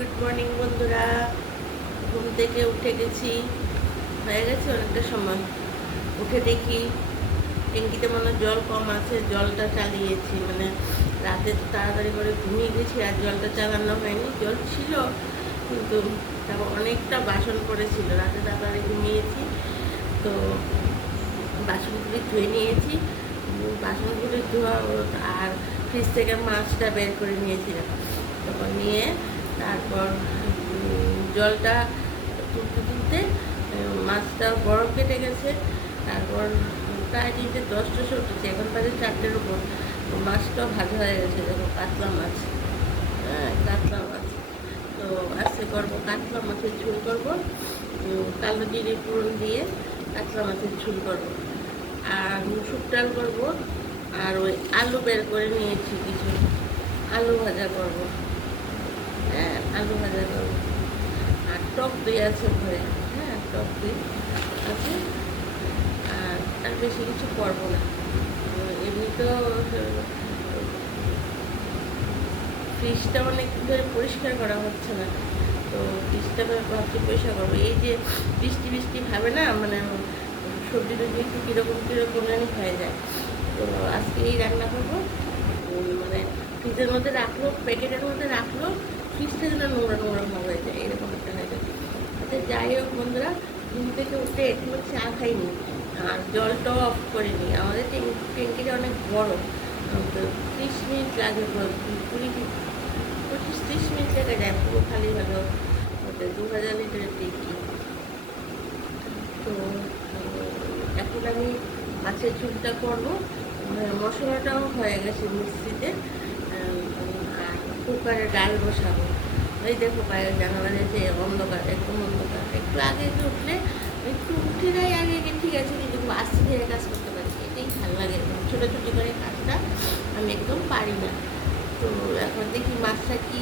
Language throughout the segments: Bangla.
গুড মর্নিং বন্ধুরা। ঘুম থেকে উঠে গেছি, হয়ে গেছে অনেকটা সময়। উঠে দেখি ট্যাঙ্কিতে মনে জল কম আছে, জলটা চালিয়েছি। মানে রাতে তো তাড়াতাড়ি করে ঘুমিয়ে গেছি আর জলটা চালানো হয়নি। জল ছিল কিন্তু তারপর অনেকটা বাসন পড়েছিল, রাতে তাড়াতাড়ি ঘুমিয়েছি তো বাসনগুলি ধুয়ে নিয়েছি। বাসনগুলি ধোয়া আর ফ্রিজ থেকে মাছটা বের করে নিয়েছিলাম, তারপর নিয়ে তারপর জলটা তুলতে তুলতে মাছটা বরফ কেটে গেছে। তারপর প্রায় 10টা উঠেছে, এখন বাজে 4টের উপর। মাছটাও ভাজা হয়ে গেছে, দেখো কাতলা মাছ। হ্যাঁ, কাতলা মাছ। তো আজকে করবো কাতলা মাছের ঝোল করবো, কালো জিরে ফোড়ন দিয়ে কাতলা মাছের ঝোল করবো। আর মুসুর ডাল করবো, আর ওই আলু বের করে নিয়েছি কিছু, আলু ভাজা করবো। হ্যাঁ, আলু ভাজা করবো। আর টক দই আছে ঘরে। হ্যাঁ, টক দই আছে। আর বেশি কিছু করবো না। এমনি তো ফ্রিজটা অনেক ধরে পরিষ্কার করা হচ্ছে না, তো ফ্রিজটা ভাবছি পরিষ্কার করবো। এই যে বৃষ্টি বৃষ্টি ভাবে না, মানে সবজি টবজি একটু কীরকম কীরকম জানি হয়ে যায়। তো আজকে এই রান্না করবো। মানে ফ্রিজের মধ্যে রাখলো, প্যাকেটের মধ্যে রাখলো, ফ্রিজটা যেন নোংরা নোংরা ভাব হয়ে যায়, এরকম একটা হয়ে যায়। আচ্ছা, যাই হোক বন্ধুরা, ঘুম থেকে উঠে এখনো চা খাইনি আর জলটাও অফ করিনি। আমাদের ট্যাঙ্কিটা অনেক বড়, তো 30 মিনিট লাগে, 25-30 মিনিট লেগে যায় পুরো খালি হলো ওটা। 2000 লিটারের ট্যাঙ্কি। তো এখন আমি মাছের ঝোলটা করবো। মশলাটাও হয়ে গেছে মিক্সিতে, আর কুকারে ডাল বসাবো। এই দেখো বাইরে জানালা যে অন্ধকার, একদম অন্ধকার। একটু আগে উঠলে একটু উঠে যায় আগে, ঠিক আছে, কিন্তু আস্তে ধীরে কাজ করতে পারি, এটাই ভালো লাগে। ছোটাছুটি করে কাজটা আমি একদম পারি না। তো এখন দেখি মাছটা কি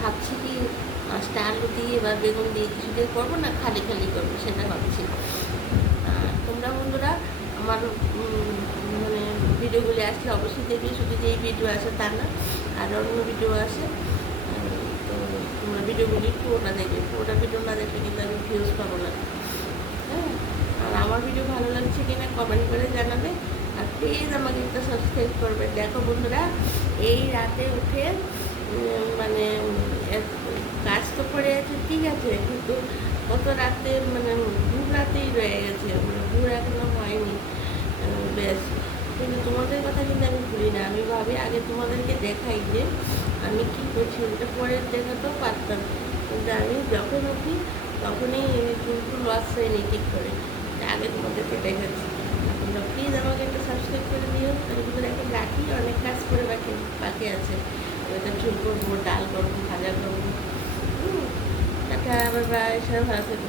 ভাবছি, কি মাছটা আলু দিয়ে বা বেগুন দিয়ে কিছু দিয়ে করবো, না খালি খালি করবো সেটা ভাবছি। তোমরা বন্ধুরা আমার মানে ভিডিওগুলি আসলে অবশ্যই দেখবে, শুধু যে এই ভিডিও আসে তা না, আর অন্য ভিডিও আসে। তো তোমরা ভিডিওগুলি পুরোটা দেখবে, পুরোটা ভিডিও না দেখলে কিন্তু আমি ভিউজ পাবো না। হ্যাঁ, আর আমার ভিডিও ভালো লাগছে কিনা কমেন্ট করে জানাবে, আর প্লিজ আমাকে একটা সাবস্ক্রাইব করবে। দেখো বন্ধুরা, এই রাতে উঠে মানে কাজ তো পড়ে আছে, ঠিক আছে, কিন্তু কত রাতে মানে ভোর রাতেই রয়ে গেছে, মানে ভোর এখনো হয়নি। বেশ, কিন্তু তোমাদের কথা কিন্তু আমি ভুলি না। আমি ভাবি আগে তোমাদেরকে দেখাই যে আমি কী করছি, ওটা পরে দেখাতেও পারতাম, কিন্তু আমি যখন উঠি তখনই কিন্তু লস হয়নি ঠিক করে, আগে তোমাদেরকে দেখাচ্ছি। তোমরা প্লিজ আমাকে একটা সাবস্ক্রাইব করে দিও। আমি কিন্তু এখন রাখি, অনেক কাজ করে বাকি বাকি আছে। এটা ঝোল করবো, ডাল করবো, ভাজা করবো। টাটা, বাই বাই, সবাই ভালো থাকবো।